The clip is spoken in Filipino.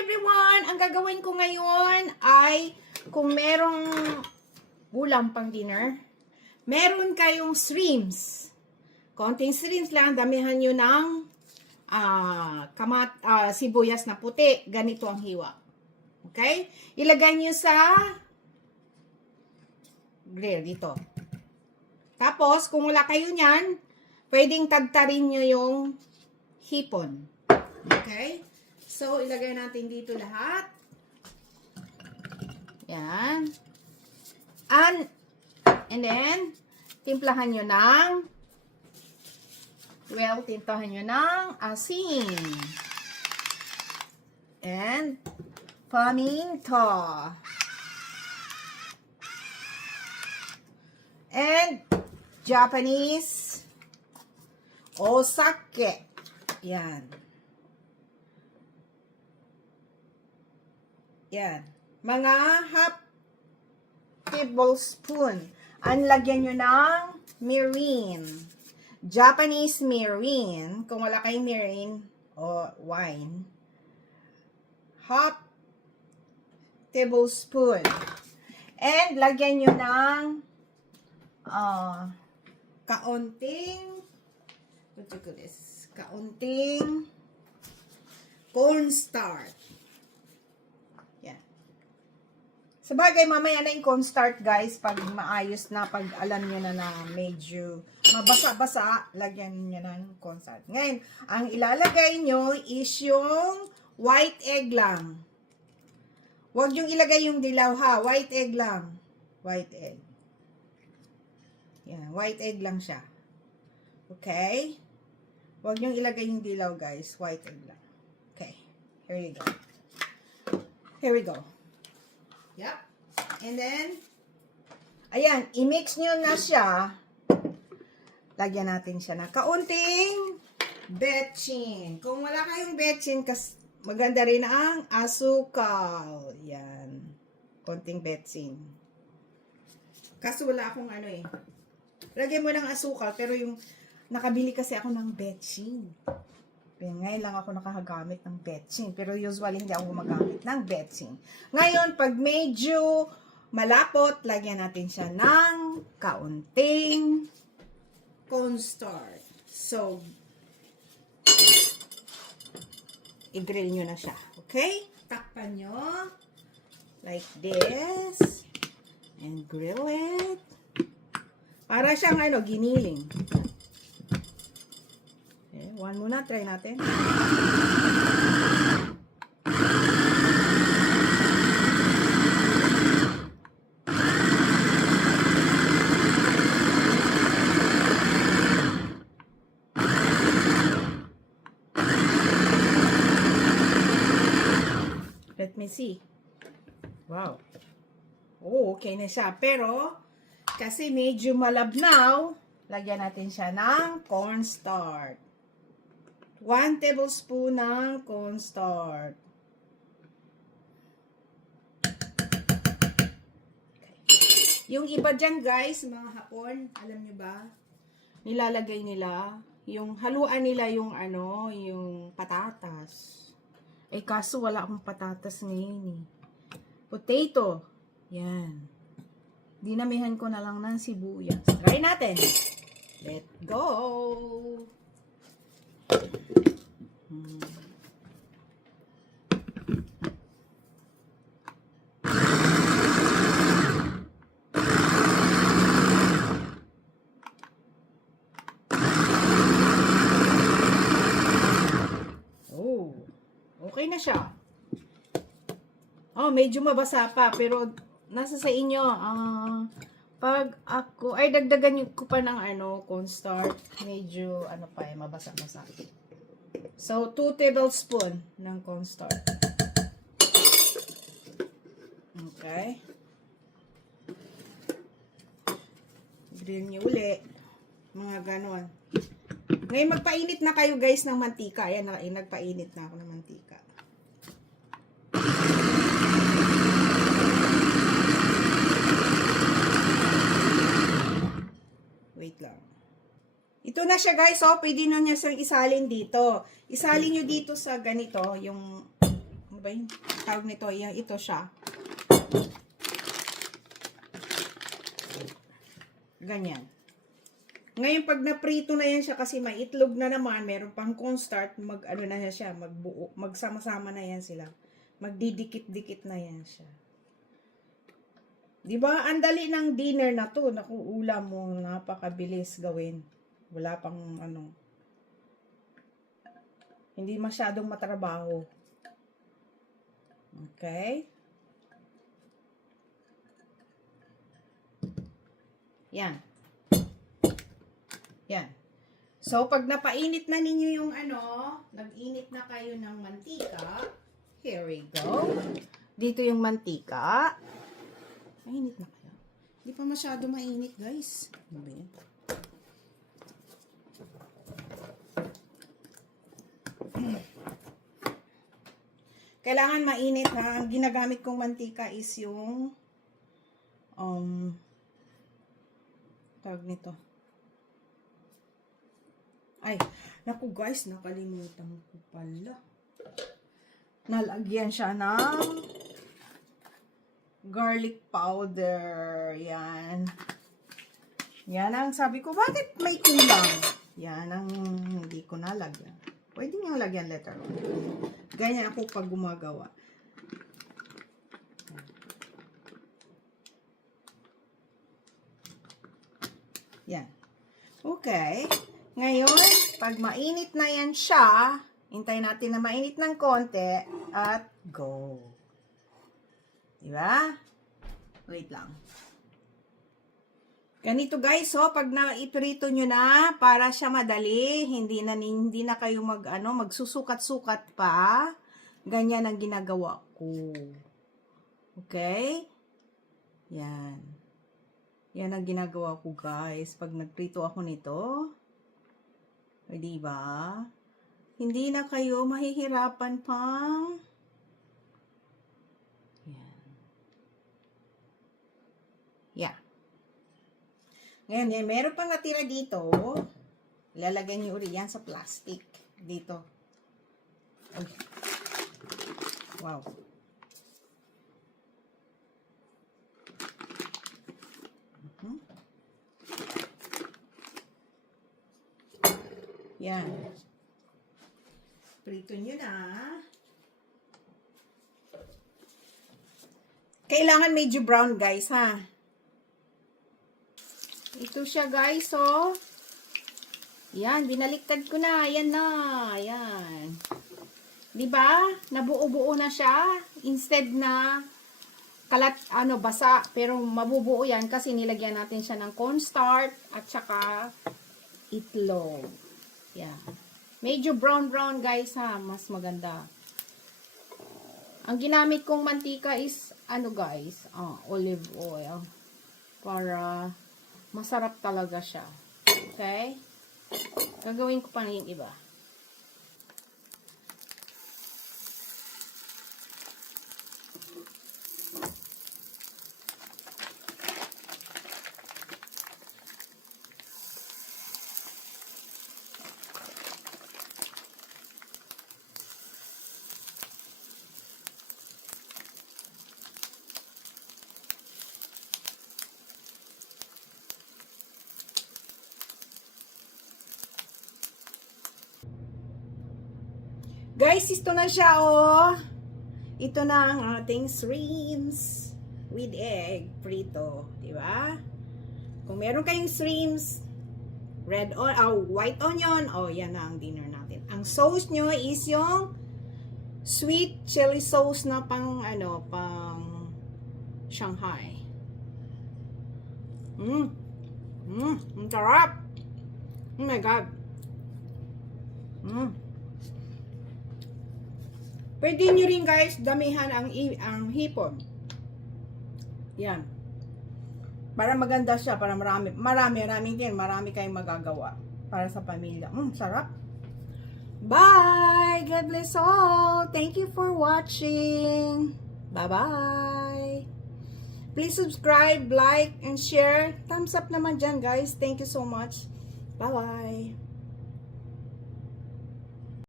everyone! Ang gagawin ko ngayon ay kung merong ulam pang dinner, meron kayong shrimps. Konting shrimps lang, damihan nyo ng sibuyas na puti. Ganito ang hiwa. Okay? Ilagay nyo sa grill dito. Tapos, kung wala kayo nyan, pwedeng tagtarin nyo yung hipon. Okay? So, ilagay natin dito lahat. Yan. And then, timplahan nyo ng, timplahan nyo ng asin. And, paminta. And, Japanese osake. Yan. Yan. Mga half tablespoon. Ang lagyan nyo ng mirin. Japanese mirin. Kung wala kayong mirin o wine. Half tablespoon. And lagyan nyo ng kaunting cornstarch. Yan. Sabagay, mamaya na yung cornstarch, guys, pag maayos na, pag alam nyo na medyo mabasa-basa, lagyan nyo ng cornstarch. Ngayon, ang ilalagay nyo is yung white egg lang. Huwag yung ilagay yung dilaw, ha? White egg lang. White egg. Yan, white egg lang siya. Okay? Huwag niyong ilagay yung dilaw, guys. White egg lang. Okay. Here you go. Here we go. Yep. And then, ayan, i-mix niyo na siya. Lagyan natin siya na kaunting betchin. Kung wala kayong betchin, maganda rin ang asukal. Yan. Konting betchin. Kaso wala akong lagyan mo ng asukal, pero yung nakabili kasi ako ng betchin. Ngayon lang ako nakagamit ng betchin, pero usually hindi ako gumagamit ng betchin. Ngayon, pag medyo malapot, lagyan natin siya ng kaunting cornstarch. So, i-grill nyo na siya. Okay? Takpan nyo like this and grill it. Para siyang giniling. Okay, one muna, try natin. Let me see. Wow. Oh, okay na siya. Pero, kasi medyo malabnaw, lagyan natin siya ng cornstarch. 1 tablespoon ng cornstarch. Okay. Yung iba dyan, guys, mga Hapon, alam nyo ba, nilalagay nila, yung haluan nila yung yung patatas. Eh, kaso wala akong patatas ngayon eh. Potato. Yan. Dinamihan ko na lang ng sibuyas. Try natin. Let's go. Oh. Okay na siya. Oh, medyo mabasa pa, pero nasa sa inyo, pag ako, dagdagan ko pa ng cornstarch, medyo, mabasa-basa. So, 2 tablespoon ng cornstarch. Okay. Grill nyo uli. Mga ganon. Ngayon, magpainit na kayo, guys, ng mantika. Ayan, nagpainit na ako ng mantika. Wait lang. Ito na siya, guys. Oh, pwede na niya siyang isalin dito. Isalin nyo dito sa ganito, yung ba yung tawag nito? Yan, ito siya. Ganyan. Ngayon, pag naprito na yan siya, kasi may itlog na naman, meron pang cornstarch, ano na siya, magbuo, magsama-sama na yan sila. Magdidikit-dikit na yan siya. Diba? Ang dali ng dinner na to. Naku, ulam mo, napakabilis gawin. Wala pang ano. Hindi masyadong matrabaho. Okay? Yan. Yan. So, pag napainit na ninyo yung ano, nag-init na kayo ng mantika. Here we go. Dito yung mantika. Mainit na kayo. Hindi pa masyado mainit, guys. Ano ba yan? Kailangan mainit ha. Ang ginagamit kong mantika is yung tawag nito. Ay, naku guys, nakalimutan ko pala. Nalagyan siya ng garlic powder. Yan. Yan ang sabi ko, bakit may kulang? Yan ang hindi ko nalagyan. Pwede nyo lagyan later on. Ganyan ako pag gumagawa. Yan. Okay. Ngayon, pag mainit na yan siya, hintayin natin na mainit ng konti at go. Diba? Wait lang. Ganito guys, so pag naiprito nyo na, para siya madali, hindi na kayo magsusukat-sukat pa. Ganyan ang ginagawa ko. Okay? Yan. Yan ang ginagawa ko guys. Pag nagprito ako nito, o diba? Hindi na kayo mahihirapan pang yan. Yeah. Ngayon, meron pang natira dito. Ilalagay niyo ulit yan sa plastic. Dito. Okay. Wow. Yan. Prito nyo na. Kailangan medyo brown, guys, ha? Ito siya, guys, oh. Yan, binaliktad ko na. Yan na. Yan. Diba? Nabuo-buo na siya. Instead na basa. Pero mabubuo yan kasi nilagyan natin siya ng cornstarch at saka itlog. Yan. Medyo brown-brown, guys, ha? Mas maganda. Ang ginamit kong mantika is, guys? Olive oil. Para masarap talaga siya. Okay? Gagawin ko pa yung iba. Guys, ito na siya, oh. Ito na ang ating shrimps with egg prito, di ba? Kung meron kayong shrimps, white onion, yan na ang dinner natin. Ang sauce nyo is yung sweet chili sauce na pang Shanghai. Ang sarap. Oh my God. Pwede nyo rin guys, damihan ang hipon. Yan. Para maganda siya, para marami kayong magagawa. Para sa pamilya. Sarap. Bye! God bless all! Thank you for watching. Bye-bye! Please subscribe, like, and share. Thumbs up naman dyan guys. Thank you so much. Bye-bye!